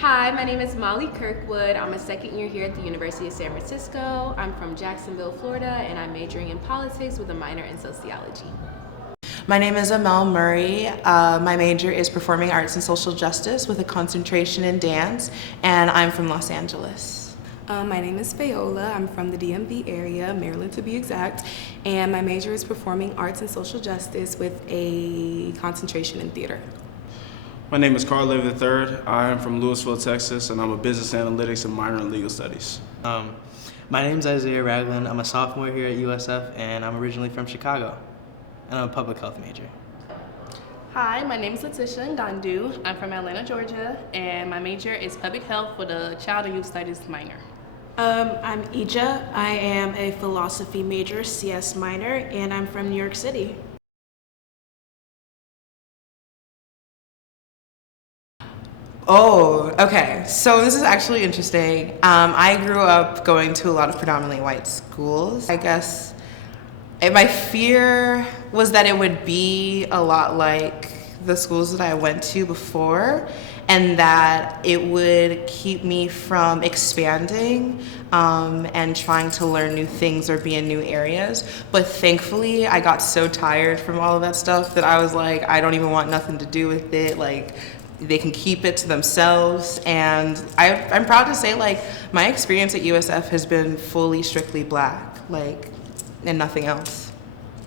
Hi, my name is Molly Kirkwood. I'm a second year here at the University of San Francisco. I'm from Jacksonville, Florida, and I'm majoring in politics with a minor in sociology. My name is Amel Murray. My major is Performing Arts and Social Justice with a concentration in dance, and I'm from Los Angeles. My name is Fayola. I'm from the DMV area, Maryland to be exact, and my major is Performing Arts and Social Justice with a concentration in theater. My name is Garland III. I am from Louisville, Texas, and I'm a business analytics and minor in legal studies. My name is Isaiah Ragland. I'm a sophomore here at USF, and I'm originally from Chicago, and I'm a public health major. Hi, my name is Letitia Ngandu. I'm from Atlanta, Georgia, and my major is public health with a child and youth studies minor. I'm Ija. I am a philosophy major, CS minor, and I'm from New York City. Oh, okay. So this is actually interesting. I grew up going to a lot of predominantly white schools. I guess my fear was that it would be a lot like the schools that I went to before, and that it would keep me from expanding and trying to learn new things or be in new areas. But thankfully, I got so tired from all of that stuff that I was like, I don't even want nothing to do with it. Like, they can keep it to themselves. And I'm proud to say, like, my experience at USF has been fully strictly Black, like, and nothing else.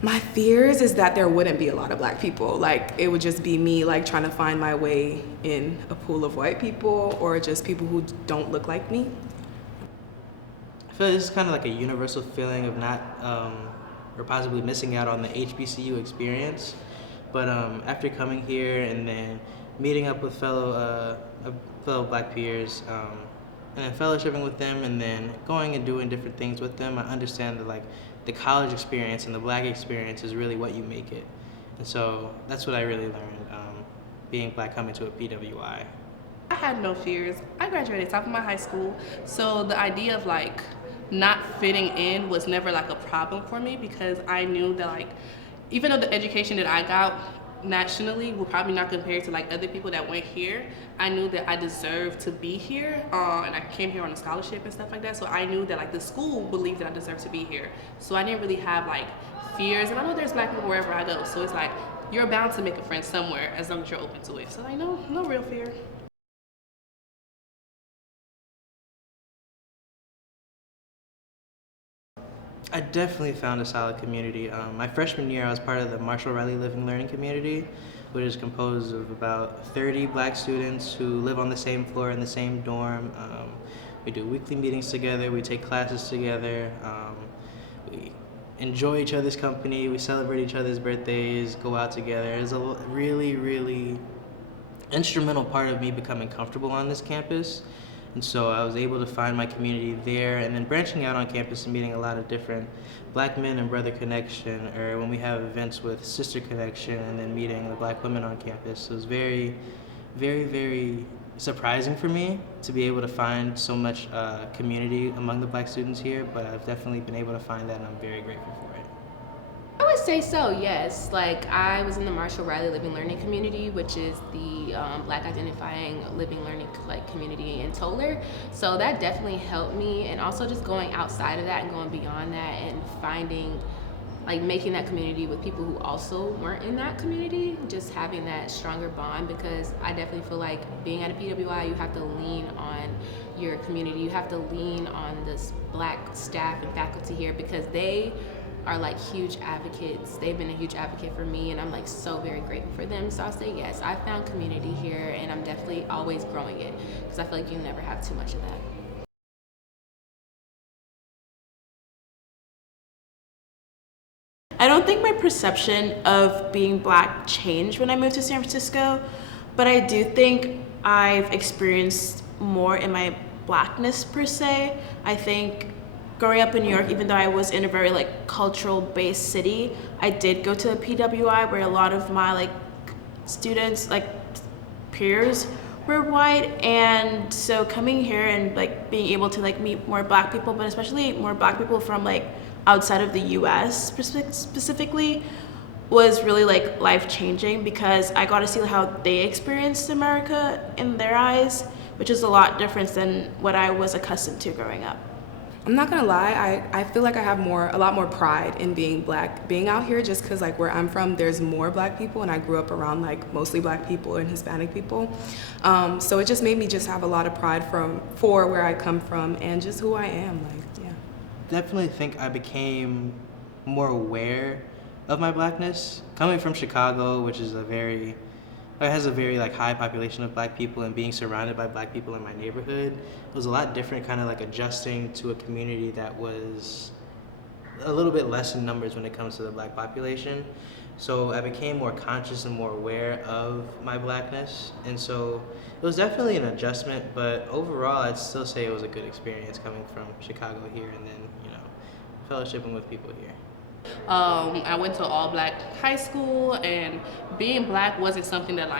My fears is that there wouldn't be a lot of Black people. Like, it would just be me, like, trying to find my way in a pool of white people or just people who don't look like me. I feel like this is kind of like a universal feeling of not, or possibly missing out on the HBCU experience. But after coming here and then meeting up with fellow Black peers, and then fellowshipping with them, and then going and doing different things with them, I understand that, like, the college experience and the Black experience is really what you make it. And so that's what I really learned being Black coming to a PWI. I had no fears. I graduated top of my high school, so the idea of like not fitting in was never like a problem for me, because I knew that, like, even though the education that I got nationally will probably not compare to like other people that went here, I knew that I deserved to be here, and I came here on a scholarship and stuff like that, so I knew that, like, the school believed that I deserved to be here. So I didn't really have like fears, and I know there's Black people wherever I go, so it's like you're bound to make a friend somewhere as long as you're open to it. So, like, no real fear. I definitely found a solid community. My freshman year, I was part of the Marshall Riley Living Learning Community, which is composed of about 30 Black students who live on the same floor in the same dorm. We do weekly meetings together, we take classes together, we enjoy each other's company, we celebrate each other's birthdays, go out together. It's a really, really instrumental part of me becoming comfortable on this campus. And so I was able to find my community there, and then branching out on campus and meeting a lot of different Black men and brother connection, or when we have events with sister connection, and then meeting the Black women on campus. So it was very, very, very surprising for me to be able to find so much community among the Black students here, but I've definitely been able to find that, and I'm very grateful for it. I would say so, yes. Like, I was in the Marshall Riley Living Learning Community, which is the Black identifying living learning community in Toller. So that definitely helped me, and also just going outside of that and going beyond that and finding, like, making that community with people who also weren't in that community, just having that stronger bond, because I definitely feel like being at a PWI, you have to lean on your community. You have to lean on this Black staff and faculty here, because they are like huge advocates. They've been a huge advocate for me, and I'm like so very grateful for them. So I'll say yes, I found community here, and I'm definitely always growing it, because I feel like you never have too much of that. I don't think my perception of being Black changed when I moved to San Francisco, but I do think I've experienced more in my Blackness per se. I think growing up in New York, even though I was in a very like cultural-based city, I did go to a PWI where a lot of my like students, like peers, were white, and so coming here and like being able to like meet more Black people, but especially more Black people from like outside of the U.S. specifically, was really like life-changing, because I got to see how they experienced America in their eyes, which is a lot different than what I was accustomed to growing up. I'm not gonna lie, I feel like I have a lot more pride in being black, being out here, just because like where I'm from, there's more black people, and I grew up around like mostly black people and Hispanic people. So it just made me just have a lot of pride for where I come from and just who I am, like, yeah. Definitely think I became more aware of my blackness. Coming from Chicago, which is has a very like high population of black people, and being surrounded by black people in my neighborhood, it was a lot different, kind of like adjusting to a community that was a little bit less in numbers when it comes to the black population. So I became more conscious and more aware of my blackness, and so it was definitely an adjustment, but overall I'd still say it was a good experience coming from Chicago here, and then, you know, fellowshipping with people here. I went to all black high school, and being black wasn't something that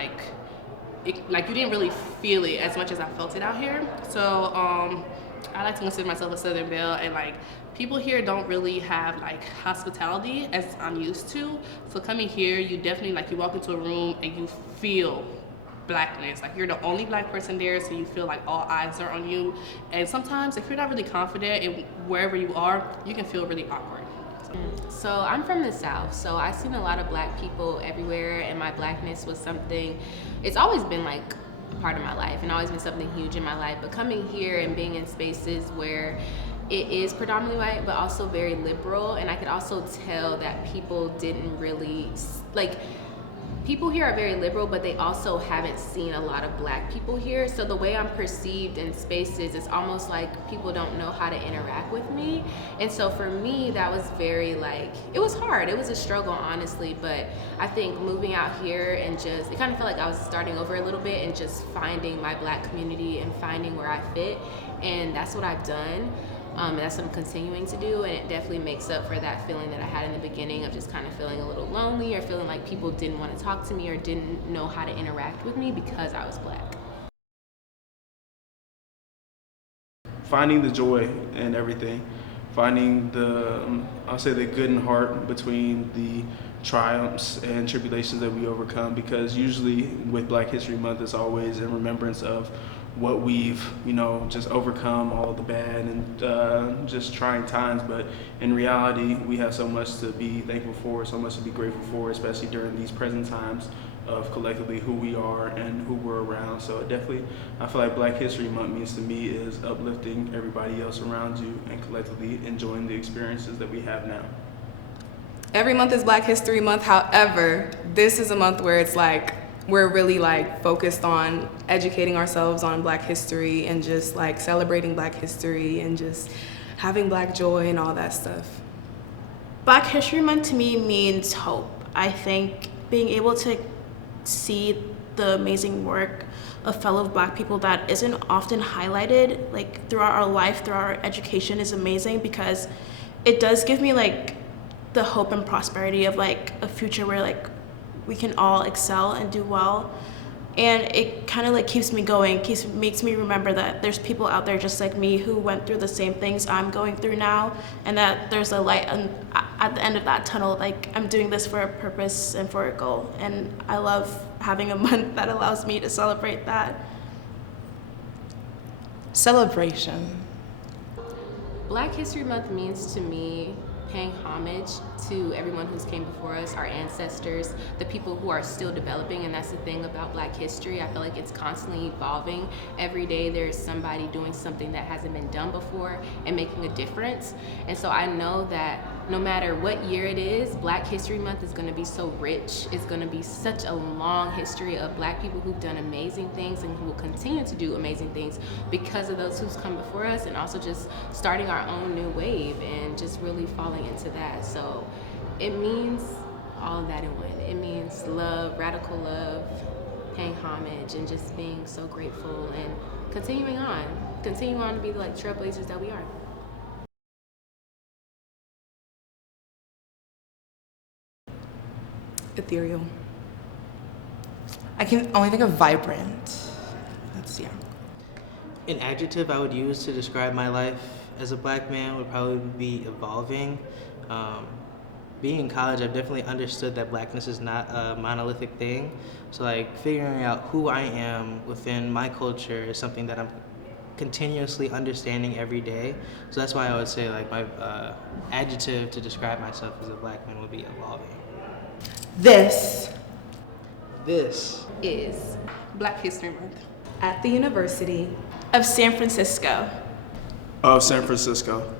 you didn't really feel it as much as I felt it out here. So I like to consider myself a Southern Belle, and like people here don't really have like hospitality as I'm used to. So coming here, you definitely you walk into a room and you feel blackness. Like you're the only black person there, so you feel like all eyes are on you. And sometimes if you're not really confident in wherever you are, you can feel really awkward. So I'm from the South, so I've seen a lot of black people everywhere, and my blackness was something, it's always been like a part of my life and always been something huge in my life. But coming here and being in spaces where it is predominantly white but also very liberal, and I could also tell that people didn't really, people here are very liberal, but they also haven't seen a lot of black people here. So the way I'm perceived in spaces, it's almost like people don't know how to interact with me. And so for me, that was very it was hard. It was a struggle, honestly. But I think moving out here and it kind of felt like I was starting over a little bit and just finding my black community and finding where I fit. And that's what I've done. And that's what I'm continuing to do, and it definitely makes up for that feeling that I had in the beginning of just kind of feeling a little lonely or feeling like people didn't want to talk to me or didn't know how to interact with me because I was black. Finding the joy in everything, finding I'll say the good in heart between the triumphs and tribulations that we overcome, because usually with Black History Month, it's always in remembrance of what we've, just overcome, all the bad and just trying times. But in reality, we have so much to be thankful for, so much to be grateful for, especially during these present times of collectively who we are and who we're around. So definitely, I feel like Black History Month means to me is uplifting everybody else around you and collectively enjoying the experiences that we have now. Every month is Black History Month. However, this is a month where it's we're really focused on educating ourselves on Black history and just celebrating Black history and just having Black joy and all that stuff. Black History Month to me means hope. I think being able to see the amazing work of fellow Black people that isn't often highlighted throughout our life, throughout our education, is amazing, because it does give me the hope and prosperity of a future where we can all excel and do well. And it kind of keeps me going, makes me remember that there's people out there just like me who went through the same things I'm going through now, and that there's a light at the end of that tunnel. I'm doing this for a purpose and for a goal, and I love having a month that allows me to celebrate that. Celebration. Black History Month means to me paying homage to everyone who's came before us, our ancestors, the people who are still developing. And that's the thing about Black history. I feel like it's constantly evolving. Every day there's somebody doing something that hasn't been done before and making a difference. And so I know that no matter what year it is, Black History Month is going to be so rich. It's going to be such a long history of Black people who've done amazing things and who will continue to do amazing things because of those who's come before us, and also just starting our own new wave and just really falling into that. So it means all of that in one. It means love, radical love, paying homage, and just being so grateful and continuing on to be the trailblazers that we are. Ethereal. I can only think of vibrant. Yeah. An adjective I would use to describe my life as a Black man would probably be evolving. being in college, I've definitely understood that Blackness is not a monolithic thing. So like figuring out who I am within my culture is something that I'm continuously understanding every day. So that's why I would say like my adjective to describe myself as a Black man would be evolving. This Is Black History Month. At the University Of San Francisco. Of San Francisco.